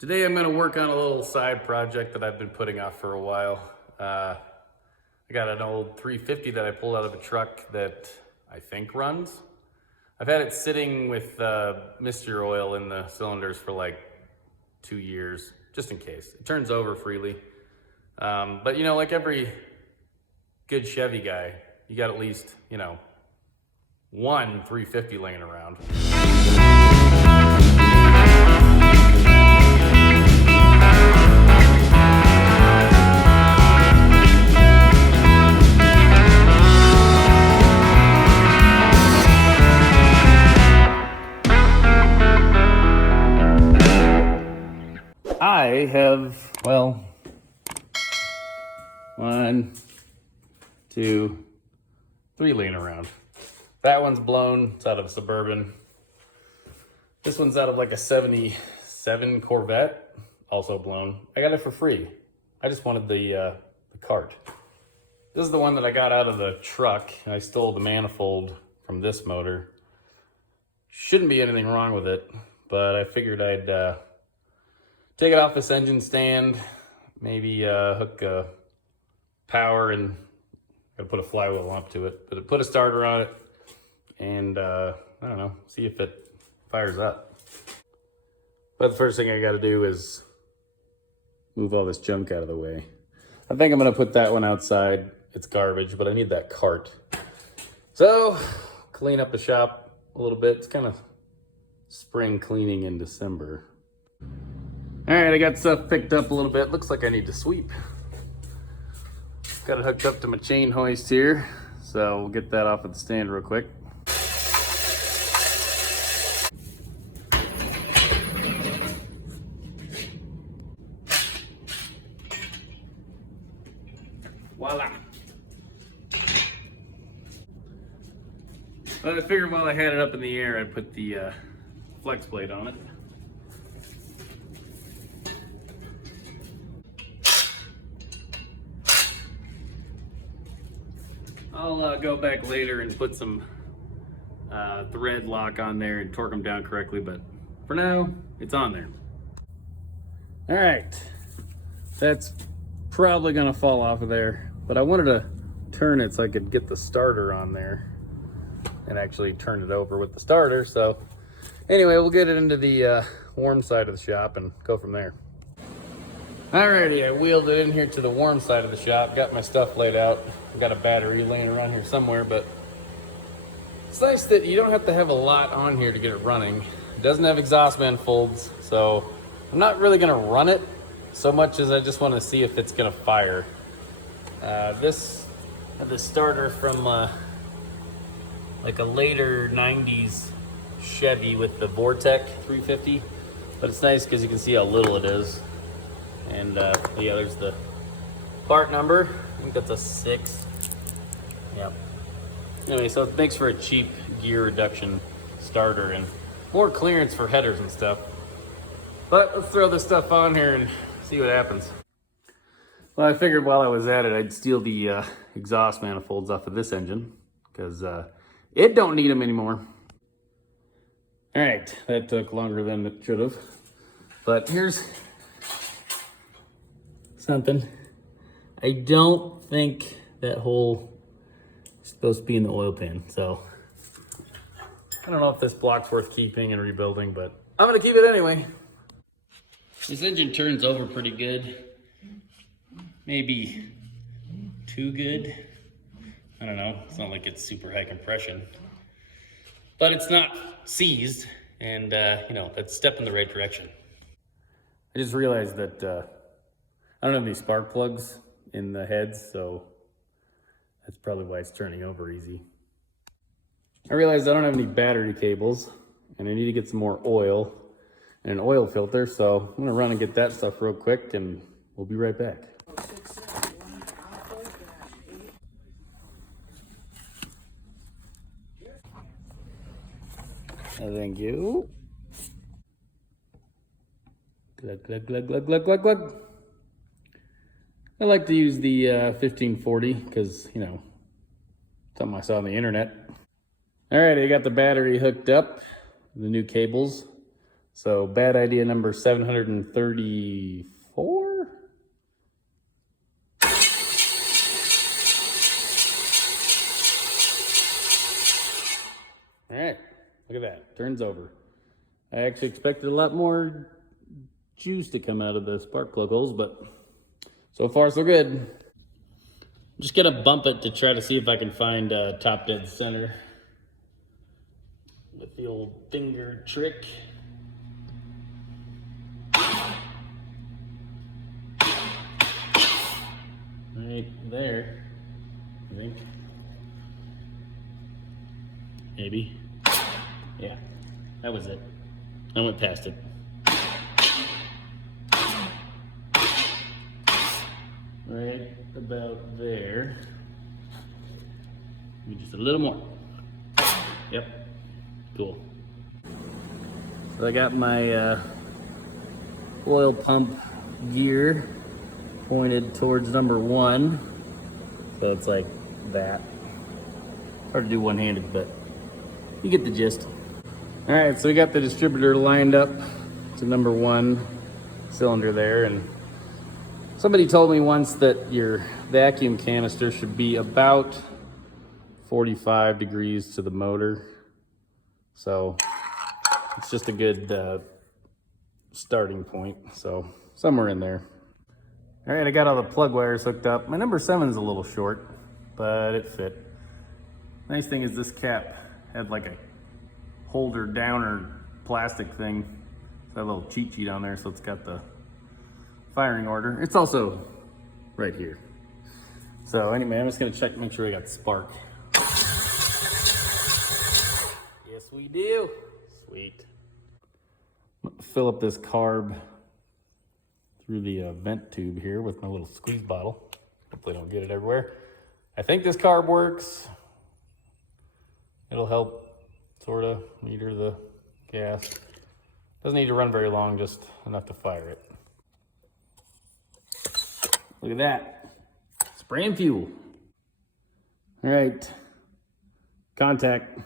Today I'm going to work on a little side project that I've been putting off for a while. I got an old 350 that I pulled out of a truck that I think runs. I've had it sitting with Mr. Oil in the cylinders for like 2 years, just in case. It turns over freely. But you know, like every good Chevy guy, you got at least, one 350 laying around. I have, well, 1, 2, 3 laying around. That one's blown. It's out of a Suburban. This one's out of like a 77 Corvette, also blown. I got it for free. I just wanted the cart. This is the one that I got out of the truck. I stole the manifold from this motor. Shouldn't be anything wrong with it, but I figured I'd take it off this engine stand, maybe hook a power and gotta put a flywheel up to it, but put a starter on it and I don't know, see if it fires up. But the first thing I gotta do is move all this junk out of the way. I think I'm gonna put that one outside. It's garbage, but I need that cart. So, clean up the shop a little bit. It's kind of spring cleaning in December. All right, I got stuff picked up a little bit. Looks like I need to sweep. Got it hooked up to my chain hoist here. So we'll get that off of the stand real quick. Voila. But I figured while I had it up in the air, I'd put the flex plate on it. I'll go back later and put some thread lock on there and torque them down correctly, but for now, it's on there. All right, that's probably gonna fall off of there, but I wanted to turn it so I could get the starter on there and actually turn it over with the starter. So anyway, we'll get it into the warm side of the shop and go from there. Alrighty, I wheeled it in here to the warm side of the shop, got my stuff laid out. I've got a battery laying around here somewhere, but it's nice that you don't have to have a lot on here to get it running. It doesn't have exhaust manifolds, so I'm not really gonna run it so much as I just wanna see if it's gonna fire. This starter from like a later 90s Chevy with the Vortec 350, but it's nice because you can see how little it is. And yeah, there's the part number. I think that's a 6. Yep. Anyway, so it makes for a cheap gear reduction starter and more clearance for headers and stuff. But let's throw this stuff on here and see what happens. Well, I figured while I was at it, I'd steal the exhaust manifolds off of this engine because it don't need them anymore. All right, that took longer than it should have. But here's something. I don't think that hole is supposed to be in the oil pan, so I don't know if this block's worth keeping and rebuilding, but I'm gonna keep it anyway. This engine turns over pretty good. Maybe too good. I don't know, it's not like it's super high compression, but it's not seized, and that's a step in the right direction. I just realized that I don't have any spark plugs in the heads, so that's probably why it's turning over easy. I realized I don't have any battery cables, and I need to get some more oil and an oil filter, so I'm gonna run and get that stuff real quick, and we'll be right back. Thank you. Glug, glug, glug, glug, glug, glug, glug. I like to use the 1540 because, something I saw on the internet. All right, I got the battery hooked up, the new cables. So bad idea number 734. All right, look at that, turns over. I actually expected a lot more juice to come out of the spark plug holes, but so far so good. I'm just gonna bump it to try to see if I can find top dead center with the old finger trick. Right there, I think. Maybe. Yeah, that was it. I went past it. Right about there. Maybe just a little more. Yep, cool. So I got my oil pump gear pointed towards number 1. So it's like that. Hard to do one-handed, but you get the gist. All right, so we got the distributor lined up to number 1 cylinder there, and somebody told me once that your vacuum canister should be about 45 degrees to the motor. So it's just a good starting point. So somewhere in there. All right, I got all the plug wires hooked up. My number 7 is a little short, but it fit. Nice thing is this cap had like a holder downer plastic thing. It's got a little cheat sheet on there, so it's got the firing order. It's also right here. So anyway, I'm just gonna check, make sure we got spark. Yes, we do. Sweet. Fill up this carb through the vent tube here with my little squeeze bottle. Hopefully I don't get it everywhere. I think this carb works. It'll help sort of meter the gas. Doesn't need to run very long, just enough to fire it. Look at that. Spraying fuel. All right. Contact.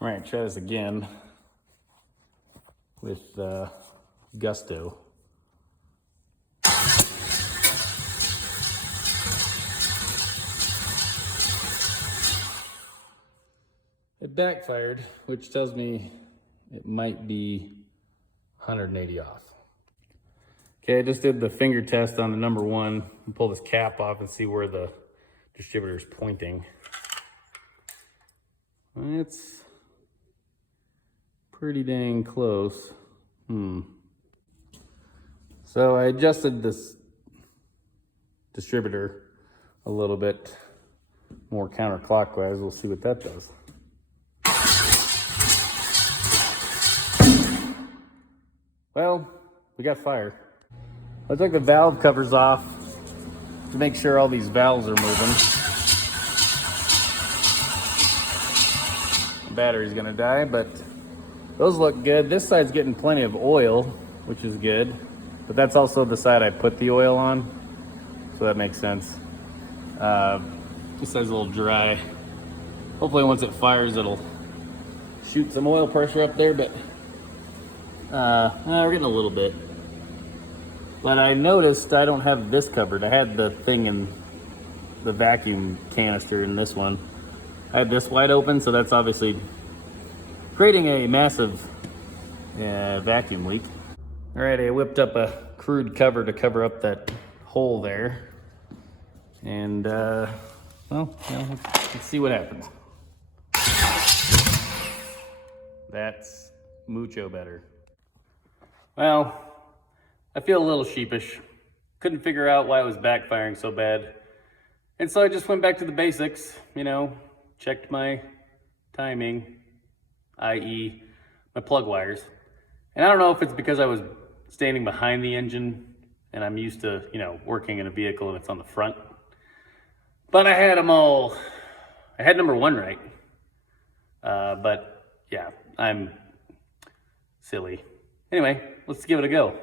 All right, try this again with gusto. It backfired, which tells me it might be 180 off. Okay, I just did the finger test on the number 1. I'll pull this cap off and see where the distributor is pointing. It's pretty dang close. So I adjusted this distributor a little bit more counterclockwise. We'll see what that does. Well, we got fire. I took the valve covers off to make sure all these valves are moving. The battery's gonna die, but those look good. This side's getting plenty of oil, which is good. But that's also the side I put the oil on, so that makes sense. This side's a little dry. Hopefully once it fires, it'll shoot some oil pressure up there, but we're getting a little bit. But I noticed I don't have this covered. I had the thing in the vacuum canister in this one. I had this wide open, so that's obviously creating a massive vacuum leak. All right, I whipped up a crude cover to cover up that hole there. And, well, you know, let's see what happens. That's mucho better. Well, I feel a little sheepish. Couldn't figure out why it was backfiring so bad. And so I just went back to the basics, you know, checked my timing, i.e. my plug wires. And I don't know if it's because I was standing behind the engine and I'm used to, you know, working in a vehicle and it's on the front. But I had them all, I had number 1 right. But yeah, I'm silly. Anyway, let's give it a go.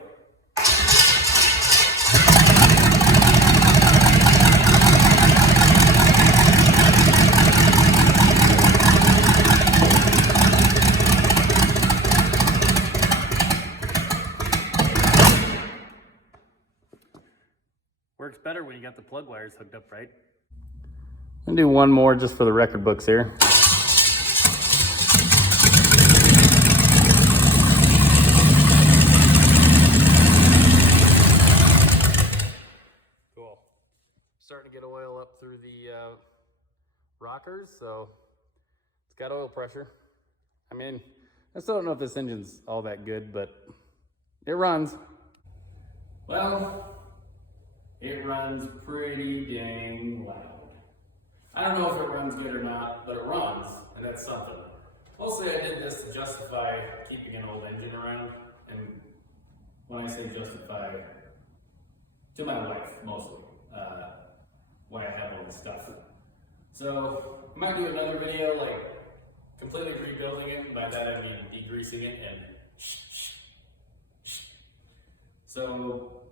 got the plug wires hooked up right. I'm gonna do one more just for the record books here. Cool. Starting to get oil up through the rockers, so it's got oil pressure. I mean, I still don't know if this engine's all that good, but it runs. Well, it runs pretty dang loud. I don't know if it runs good or not, but it runs, and that's something. Mostly I did this to justify keeping an old engine around, and when I say justify, to my wife, mostly, why I have all this stuff. So, I might do another video, like, completely rebuilding it. By that I mean degreasing it and So,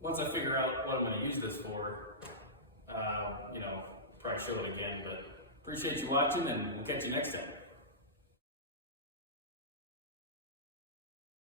once I figure out what I'm going to use this for, you know, probably show it again, but appreciate you watching, and we'll catch you next time.